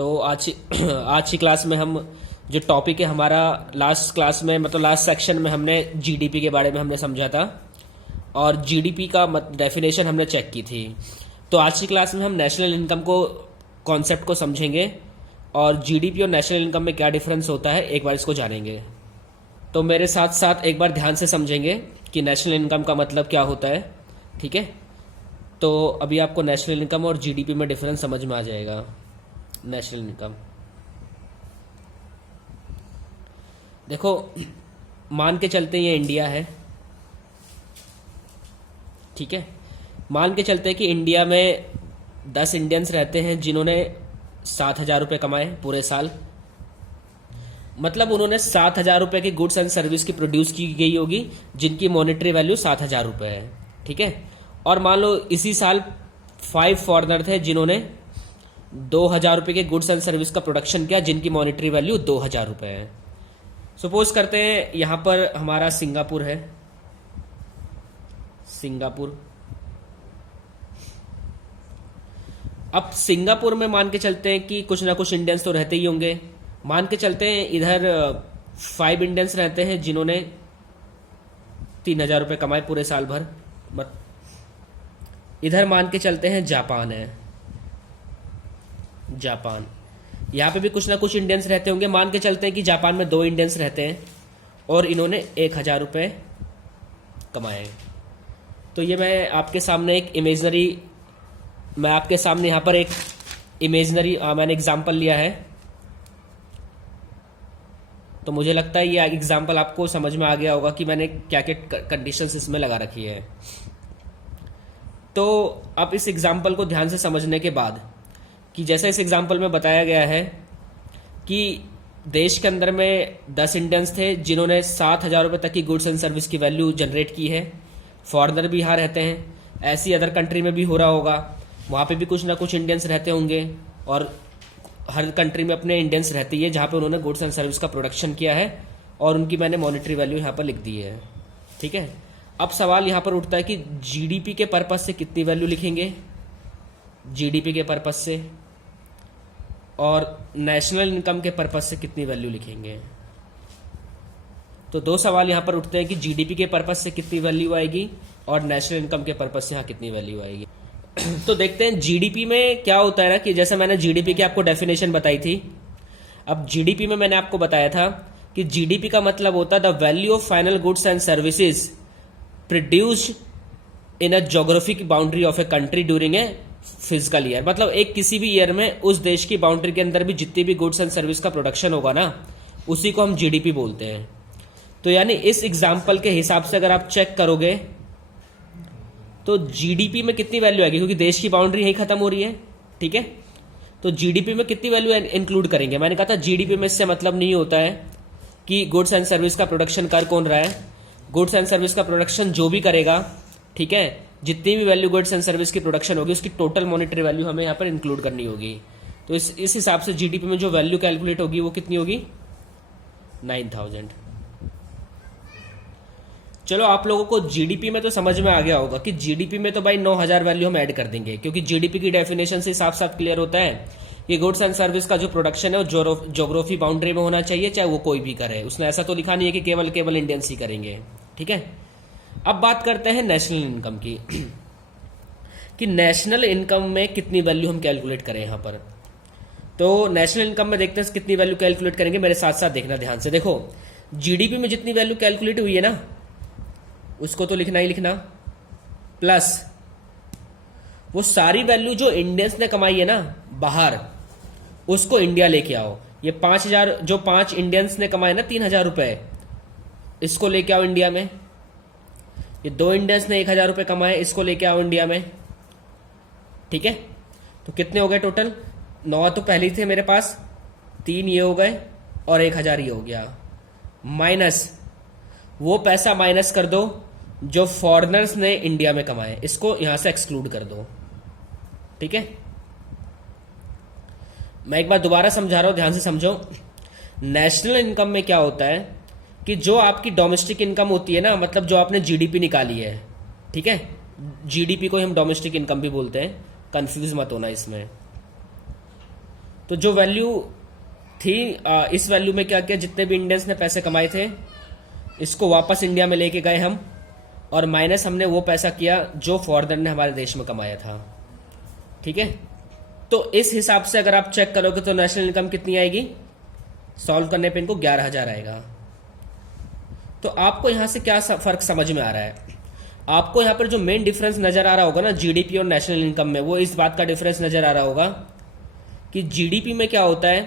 तो आज की क्लास में हम जो टॉपिक है हमारा, लास्ट क्लास में मतलब लास्ट सेक्शन में हमने जीडीपी के बारे में हमने समझा था और जीडीपी का डेफिनेशन हमने चेक की थी। तो आज की क्लास में हम नेशनल इनकम को कॉन्सेप्ट को समझेंगे और जीडीपी और नेशनल इनकम में क्या डिफरेंस होता है एक बार इसको जानेंगे। तो मेरे साथ साथ एक बार ध्यान से समझेंगे कि नेशनल इनकम का मतलब क्या होता है, ठीक है। तो अभी आपको नेशनल इनकम और जीडीपी में डिफरेंस समझ में आ जाएगा। नेशनल इनकम देखो, मान के चलते ये इंडिया है, ठीक है। मान के चलते कि इंडिया में 10 इंडियंस रहते हैं जिन्होंने 7,000 रुपये कमाए पूरे साल। मतलब उन्होंने 7,000 रुपये की गुड्स एंड सर्विस की प्रोड्यूस की गई होगी जिनकी मॉनेटरी वैल्यू 7,000 रुपये है, ठीक है। और मान लो इसी साल 5 फॉरेनर थे जिन्होंने 2,000 रुपये के गुड्स एंड सर्विस का प्रोडक्शन किया जिनकी मॉनेटरी वैल्यू 2,000 रुपये है। सपोज करते हैं यहां पर हमारा सिंगापुर है, सिंगापुर। अब सिंगापुर में मान के चलते हैं कि कुछ ना कुछ इंडियंस तो रहते ही होंगे। मान के चलते हैं इधर 5 इंडियंस रहते हैं जिन्होंने 3,000 रुपये कमाए पूरे साल भर। इधर मान के चलते हैं जापान है, जापान। यहां पे भी कुछ ना कुछ इंडियंस रहते होंगे। मान के चलते हैं कि जापान में 2 इंडियंस रहते हैं और इन्होंने 1,000 रुपये कमाए। तो ये मैं आपके सामने एक इमेजनरी, मैं आपके सामने यहां पर एक इमेजनरी मैंने एग्जाम्पल लिया है। तो मुझे लगता है ये एग्जाम्पल आपको समझ में आ गया होगा कि मैंने क्या क्या कंडीशंस इसमें लगा रखी है। तो अब इस एग्जाम्पल को ध्यान से समझने के बाद कि जैसे इस एग्जाम्पल में बताया गया है कि देश के अंदर में 10 इंडियंस थे जिन्होंने 7,000 रुपये तक की गुड्स एंड सर्विस की वैल्यू जनरेट की है। फॉरेनर भी यहाँ रहते हैं, ऐसी अदर कंट्री में भी हो रहा होगा, वहाँ पे भी कुछ ना कुछ इंडियंस रहते होंगे और हर कंट्री में अपने इंडियंस रहते ही है जहाँ पे उन्होंने गुड्स एंड सर्विस का प्रोडक्शन किया है और उनकी मैंने मॉनेटरी वैल्यू यहाँ पर लिख दी है, ठीक है। अब सवाल यहाँ पर उठता है कि जीडीपी के पर्पस से कितनी वैल्यू लिखेंगे, जीडीपी के पर्पस से, और नेशनल इनकम के पर्पस से कितनी वैल्यू लिखेंगे। तो 2 सवाल यहाँ पर उठते हैं कि जीडीपी के पर्पस से कितनी वैल्यू आएगी और नेशनल इनकम के पर्पस से यहाँ कितनी वैल्यू आएगी। तो देखते हैं जीडीपी में क्या होता है ना, कि जैसे मैंने जीडीपी की आपको डेफिनेशन बताई थी। अब जीडीपी में मैंने आपको बताया था कि जीडीपी का मतलब होता है the value of final goods and services produced in a geographic boundary of a country during a physical year. मतलब एक किसी भी ईयर में उस देश की बाउंड्री के अंदर भी जितनी भी गुड्स एंड सर्विस का प्रोडक्शन होगा ना, उसी को हम जीडीपी बोलते हैं। तो यानी इस एग्जाम्पल के हिसाब से अगर आप चेक करोगे तो जीडीपी में कितनी वैल्यू आएगी, क्योंकि देश की बाउंड्री यही खत्म हो रही है, ठीक है। तो जीडीपी में कितनी वैल्यू इंक्लूड करेंगे। मैंने कहा था जीडीपी में इससे मतलब नहीं होता है कि गुड्स एंड सर्विस का प्रोडक्शन कर कौन रहा है। गुड्स एंड सर्विस का प्रोडक्शन जो भी करेगा, ठीक है, जितनी भी वैल्यू गुड्स एंड सर्विस की प्रोडक्शन होगी उसकी टोटल मॉनेटरी वैल्यू हमें यहाँ पर इंक्लूड करनी होगी। तो इस हिसाब से जीडीपी में जो वैल्यू कैलकुलेट होगी वो कितनी होगी, 9,000। चलो आप लोगों को जीडीपी में तो समझ में आ गया होगा कि जीडीपी में तो भाई 9,000 वैल्यू हम ऐड कर देंगे, क्योंकि जीडीपी की डेफिनेशन से साफ साफ क्लियर होता है कि गुड्स एंड सर्विस का जो प्रोडक्शन है वो ज्योग्राफी बाउंड्री में होना चाहिए, चाहे वो कोई भी करे। उसने ऐसा तो लिखा नहीं है कि केवल इंडियंस ही करेंगे, ठीक है। अब बात करते हैं नेशनल इनकम की कि नेशनल इनकम में कितनी वैल्यू हम कैलकुलेट करें यहाँ पर। तो नेशनल इनकम में देखते हैं कितनी वैल्यू कैलकुलेट करेंगे, मेरे साथ साथ देखना ध्यान से। देखो जीडीपी में जितनी वैल्यू कैलकुलेट हुई है ना, उसको तो लिखना ही लिखना, प्लस वो सारी वैल्यू जो इंडियंस ने कमाई है ना बाहर, उसको इंडिया लेके आओ। ये 5,000 जो 5 इंडियंस ने कमाए ना 3,000 रुपए, इसको लेके आओ इंडिया में। ये 2 इंडियंस ने 1,000 रुपये कमाए, इसको लेके आओ इंडिया में, ठीक है। तो कितने हो गए टोटल, 9 तो पहले ही थे मेरे पास, 3 ये हो गए और 1,000 ये हो गया। माइनस वो पैसा माइनस कर दो जो फॉरेनर्स ने इंडिया में कमाए, इसको यहां से एक्सक्लूड कर दो, ठीक है। मैं एक बार दोबारा समझा रहा हूं, ध्यान से समझो। नेशनल इनकम में क्या होता है कि जो आपकी डोमेस्टिक इनकम होती है ना, मतलब जो आपने जीडीपी निकाली है, ठीक है, जीडीपी को हम डोमेस्टिक इनकम भी बोलते हैं, कंफ्यूज मत होना इसमें। तो जो वैल्यू थी इस वैल्यू में क्या किया, जितने भी इंडियंस ने पैसे कमाए थे इसको वापस इंडिया में लेके गए हम, और माइनस हमने वो पैसा किया जो फॉरेनर ने हमारे देश में कमाया था। ठीक है, तो इस हिसाब से अगर आप चेक करोगे तो नेशनल इनकम कितनी आएगी, सॉल्व करने पे इनको 11,000 आएगा। तो आपको यहां से क्या फर्क समझ में आ रहा है, आपको यहां पर जो मेन डिफरेंस नजर आ रहा होगा ना जीडीपी और नेशनल इनकम में, वो इस बात का डिफरेंस नजर आ रहा होगा कि जीडीपी में क्या होता है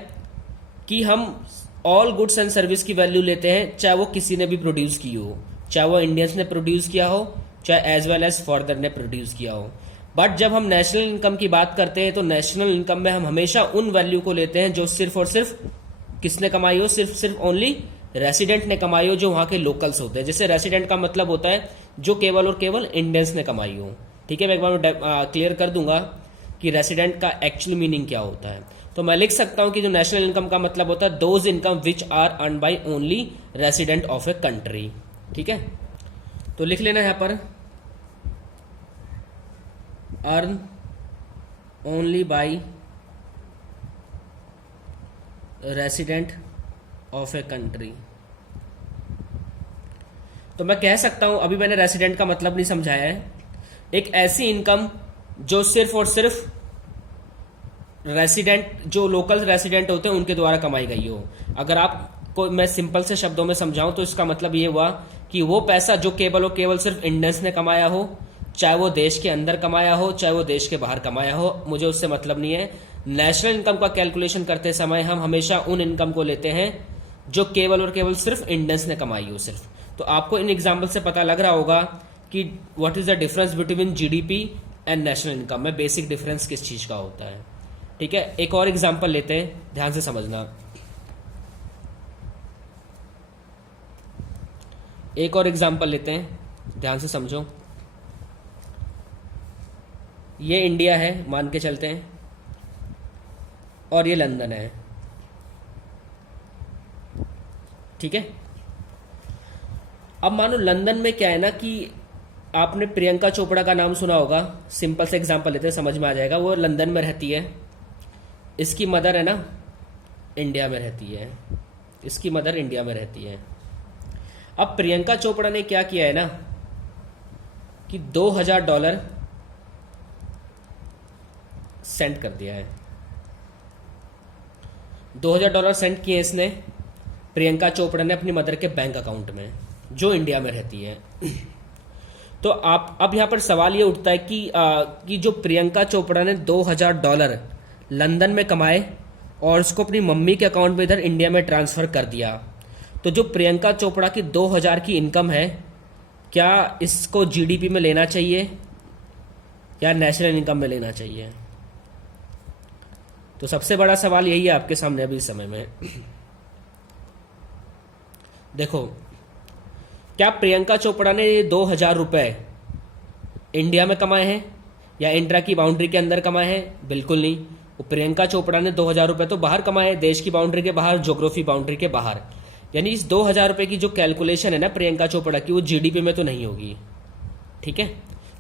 कि हम ऑल गुड्स एंड सर्विस की वैल्यू लेते हैं, चाहे वो किसी ने भी प्रोड्यूस की हो, चाहे वो इंडियंस ने प्रोड्यूस किया हो, चाहे एज वेल एज फॉरेनर ने प्रोड्यूस किया हो। बट जब हम नेशनल इनकम की बात करते हैं तो नेशनल इनकम में हम हमेशा उन वैल्यू को लेते हैं जो सिर्फ और सिर्फ किसने कमाई हो, सिर्फ ओनली रेसिडेंट ने कमाई हो, जो वहां के लोकल्स होते हैं। जैसे रेसिडेंट का मतलब होता है जो केवल और केवल इंडियंस ने कमाई हो। ठीक है, मैं एक बार क्लियर कर दूंगा कि रेसिडेंट का एक्चुअल मीनिंग क्या होता है। तो मैं लिख सकता हूं कि जो नेशनल इनकम का मतलब होता है those income which are earn by only resident of a country. ठीक है, तो लिख लेना यहां पर earn only by resident of a country. तो मैं कह सकता हूं, अभी मैंने रेसिडेंट का मतलब नहीं समझाया है, एक ऐसी इनकम जो सिर्फ और सिर्फ रेसिडेंट, जो लोकल रेसिडेंट होते हैं उनके द्वारा कमाई गई हो। अगर आपको मैं सिंपल से शब्दों में समझाऊं तो इसका मतलब ये हुआ कि वो पैसा जो केवल और केवल सिर्फ इंडियंस ने कमाया हो, चाहे वो देश के अंदर कमाया हो चाहे वो देश के बाहर कमाया हो, मुझे उससे मतलब नहीं है। नेशनल इनकम का कैलकुलेशन करते समय हम हमेशा उन इनकम को लेते हैं जो केवल और केवल सिर्फ इंडियंस ने कमाई हो सिर्फ। तो आपको इन एग्जाम्पल से पता लग रहा होगा कि what is the difference between GDP and national income में बेसिक डिफरेंस किस चीज का होता है। ठीक है, एक और एग्जाम्पल लेते हैं, ध्यान से समझना। एक और एग्जाम्पल लेते हैं, ध्यान से समझो। ये इंडिया है मान के चलते हैं, और ये लंदन है। ठीक है, अब मानो लंदन में क्या है ना कि आपने प्रियंका चोपड़ा का नाम सुना होगा, सिंपल से एग्जांपल लेते हैं समझ में आ जाएगा। वो लंदन में रहती है, इसकी मदर है ना इंडिया में रहती है, इसकी मदर इंडिया में रहती है। अब प्रियंका चोपड़ा ने क्या किया है ना कि $2,000 सेंड कर दिया है। $2,000 सेंड किए इसने प्रियंका चोपड़ा ने अपनी मदर के बैंक अकाउंट में, जो इंडिया में रहती है। तो आप अब यहां पर सवाल ये उठता है कि जो प्रियंका चोपड़ा ने $2,000 लंदन में कमाए और उसको अपनी मम्मी के अकाउंट में इधर इंडिया में ट्रांसफर कर दिया, तो जो प्रियंका चोपड़ा की 2,000 की इनकम है, क्या इसको जीडीपी में लेना चाहिए या नेशनल इनकम में लेना चाहिए? तो सबसे बड़ा सवाल यही है आपके सामने अभी इस समय में। देखो, क्या प्रियंका चोपड़ा ने ये 2,000 रुपए इंडिया में कमाए हैं या इंडिया की बाउंड्री के अंदर कमाए हैं? बिल्कुल नहीं। वो प्रियंका चोपड़ा ने 2,000 रुपए तो बाहर कमाए, देश की बाउंड्री के बाहर, ज्योग्राफी बाउंड्री के बाहर। यानी इस 2,000 रुपए की जो कैलकुलेशन है ना प्रियंका चोपड़ा की, वो जीडीपी में तो नहीं होगी। ठीक है,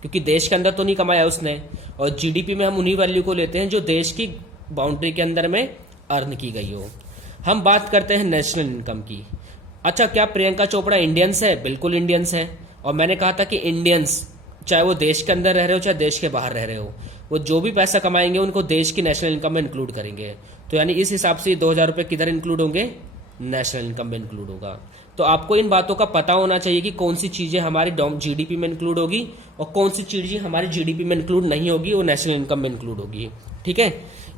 क्योंकि देश के अंदर तो नहीं कमाया उसने, और जीडीपी में हम उन्हीं वैल्यू को लेते हैं जो देश की बाउंड्री के अंदर में अर्न की गई हो। हम बात करते हैं नेशनल इनकम की। अच्छा, क्या प्रियंका चोपड़ा इंडियंस है? बिल्कुल इंडियंस है। और मैंने कहा था कि इंडियंस चाहे वो देश के अंदर रह रहे हो चाहे देश के बाहर रह रहे हो, वो जो भी पैसा कमाएंगे उनको देश की नेशनल इनकम में इंक्लूड करेंगे। तो यानी इस हिसाब से 2,000 रुपए किधर इंक्लूड होंगे? नेशनल इनकम में इंक्लूड होगा। तो आपको इन बातों का पता होना चाहिए कि कौन सी चीजें हमारी जीडीपी में इंक्लूड होगी और कौन सी चीजें हमारी जीडीपी में इंक्लूड नहीं होगी, वो नेशनल इनकम में इंक्लूड होगी। ठीक है,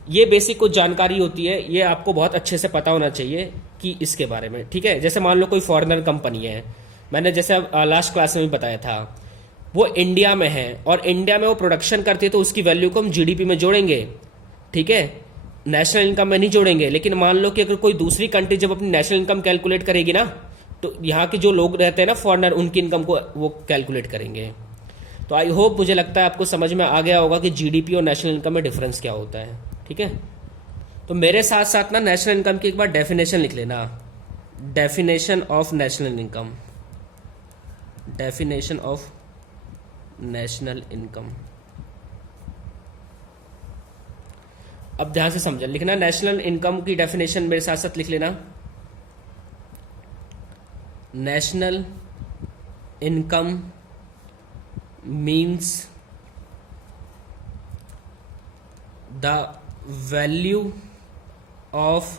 ये बेसिक कुछ जानकारी होती है, ये आपको बहुत अच्छे से पता होना चाहिए कि इसके बारे में। ठीक है, जैसे मान लो कोई फॉरेनर कंपनी है, मैंने जैसे लास्ट क्लास में भी बताया था, वो इंडिया में है और इंडिया में वो प्रोडक्शन करती है, तो उसकी वैल्यू को हम जीडीपी में जोड़ेंगे। ठीक है, नेशनल इनकम में नहीं जोड़ेंगे। लेकिन मान लो कि अगर कोई दूसरी कंट्री जब अपनी नेशनल इनकम कैलकुलेट करेगी ना, तो यहाँ के जो लोग रहते हैं ना फॉरेनर, उनकी इनकम को वो कैलकुलेट करेंगे। तो आई होप, मुझे लगता है आपको समझ में आ गया होगा कि जीडीपी और नेशनल इनकम में डिफरेंस क्या होता है। ठीक है, तो मेरे साथ साथ ना नेशनल इनकम की एक बार डेफिनेशन लिख लेना। Definition of national income, definition of national income. अब ध्यान से समझना, लिखना नेशनल इनकम की डेफिनेशन मेरे साथ साथ लिख लेना। National income means the value of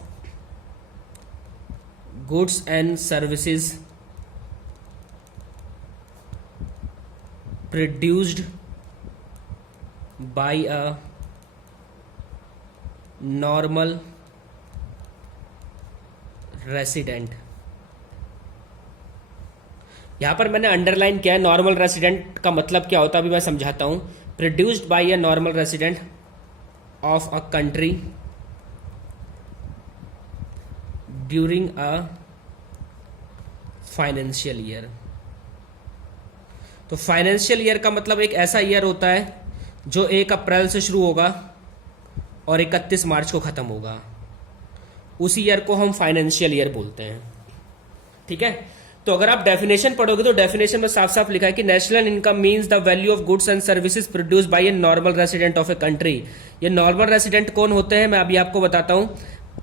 goods and services produced by a normal resident। यहां पर मैंने अंडरलाइन किया है नॉर्मल रेसिडेंट का मतलब क्या होता है, अभी मैं समझाता हूं। Produced by a normal resident of a country during a financial year. तो फाइनेंशियल ईयर का मतलब एक ऐसा ईयर होता है जो 1 अप्रैल से शुरू होगा और 31 मार्च को खत्म होगा। उसी ईयर को हम फाइनेंशियल ईयर बोलते हैं। ठीक है, तो अगर आप डेफिनेशन पढ़ोगे तो डेफिनेशन में साफ साफ लिखा है कि national income means the value of goods and services produced by a normal resident of a country. ये नॉर्मल रेसिडेंट कौन होते हैं मैं अभी आपको बताता हूं।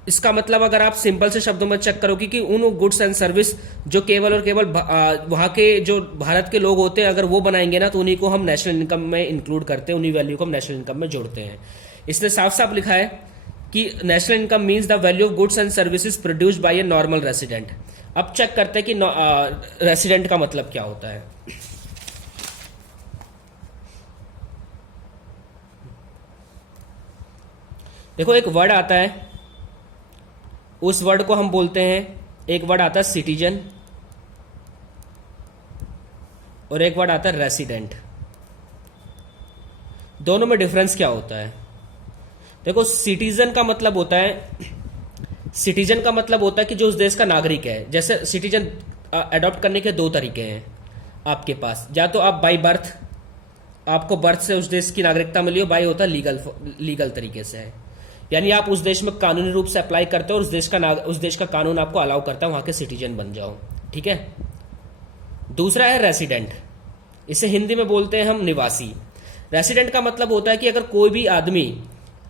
इसका मतलब अगर आप सिंपल से शब्दों में चेक करोगे कि उन गुड्स एंड सर्विस जो केवल और केवल वहां के जो भारत के लोग होते हैं अगर वो बनाएंगे ना तो उन्हीं को हम नेशनल इनकम में इंक्लूड करते हैं, उन्हीं वैल्यू को हम नेशनल इनकम में जोड़ते हैं। इसने साफ साफ लिखा है कि national income means the value of goods and services produced by a normal resident. अब चेक करते हैं कि रेसिडेंट का मतलब क्या होता है। देखो एक वर्ड आता है, उस वर्ड को हम बोलते हैं, एक वर्ड आता है सिटीजन और एक वर्ड आता है रेसिडेंट। दोनों में डिफरेंस क्या होता है? देखो सिटीजन का मतलब होता है, सिटीजन का मतलब होता है कि जो उस देश का नागरिक है। जैसे सिटीजन अडॉप्ट करने के 2 तरीके हैं आपके पास, या तो आप बाई बर्थ, आपको बर्थ से उस देश की नागरिकता मिली हो, बाई होता है लीगल तरीके से है, यानी आप उस देश में कानूनी रूप से अप्लाई करते हो और उस देश का कानून आपको अलाउ करता है वहां के सिटीजन बन जाओ। ठीक है, दूसरा है रेसिडेंट, इसे हिंदी में बोलते हैं हम निवासी। रेसिडेंट का मतलब होता है कि अगर कोई भी आदमी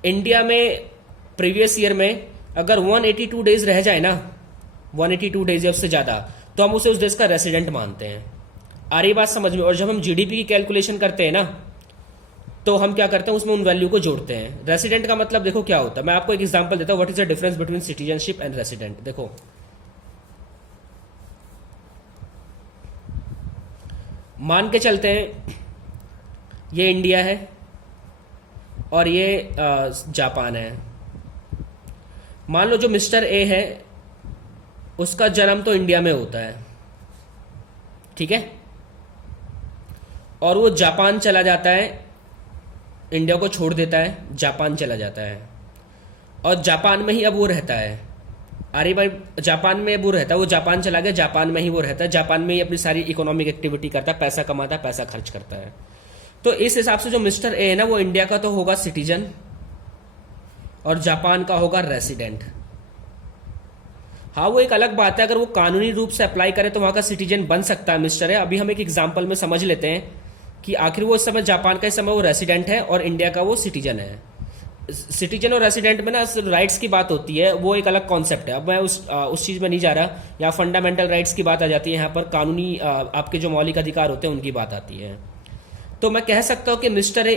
इंडिया में प्रीवियस ईयर में अगर 182 डेज रह जाए ना, 182 डेज या उससे ज्यादा, तो हम उसे उस देश का रेसिडेंट मानते हैं। आ रही बात समझ में? और जब हम जीडीपी की कैलकुलेशन करते हैं ना तो हम क्या करते हैं, उसमें उन वैल्यू को जोड़ते हैं। रेसिडेंट का मतलब देखो क्या होता है, मैं आपको एक एग्जांपल देता हूं, what is the difference between citizenship and resident. देखो मान के चलते हैं ये इंडिया है और ये जापान है। मान लो जो मिस्टर ए है उसका जन्म तो इंडिया में होता है, ठीक है, और वो जापान चला जाता है, इंडिया को छोड़ देता है, जापान चला जाता है और जापान में ही अब वो रहता है। अरे भाई जापान में अब वो रहता है, वो जापान चला गया, जापान में ही वो रहता है, जापान में ही अपनी सारी इकोनॉमिक एक्टिविटी करता है, पैसा कमाता है, पैसा खर्च करता है। तो इस हिसाब से जो मिस्टर ए है ना वो इंडिया का तो होगा सिटीजन और जापान का होगा रेसिडेंट। हाँ वो एक अलग बात है, अगर वो कानूनी रूप से अप्लाई करे तो वहां का सिटीजन बन सकता है मिस्टर है। अभी हम एक एग्जांपल में समझ लेते हैं कि आखिर वो इस समय जापान का, इस समय वो रेसिडेंट है और इंडिया का वो सिटीजन है। सिटीजन और रेसिडेंट में ना राइट्स की बात होती है, वो एक अलग कॉन्सेप्ट है। अब मैं उस चीज में नहीं जा रहा, यहाँ फंडामेंटल राइट्स की बात आ जाती है, यहाँ पर कानूनी आपके जो मौलिक अधिकार होते हैं उनकी बात आती है। तो मैं कह सकता हूं कि mister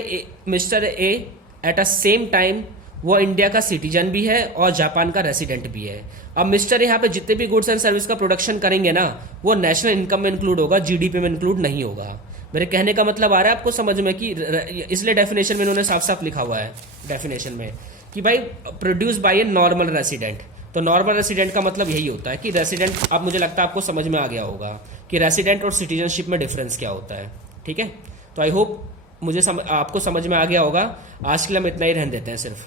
A at a same time वो इंडिया का सिटीजन भी है और जापान का रेसिडेंट भी है। अब मिस्टर यहाँ पे जितने भी गुड्स एंड सर्विस का प्रोडक्शन करेंगे ना वो नेशनल इनकम में इंक्लूड होगा, जीडीपी में इंक्लूड नहीं होगा। मेरे कहने का मतलब आ रहा है आपको समझ में कि इसलिए डेफिनेशन में इन्होंने साफ साफ लिखा हुआ है डेफिनेशन में कि भाई produce by a normal resident. तो नॉर्मल रेसिडेंट का मतलब यही होता है कि रेसिडेंट, अब मुझे लगता है आपको समझ में आ गया होगा कि रेसिडेंट और सिटीजनशिप में डिफरेंस क्या होता है। ठीक है, तो आई होप आपको समझ में आ गया होगा। आज के लिए हम इतना ही रहने देते हैं सिर्फ।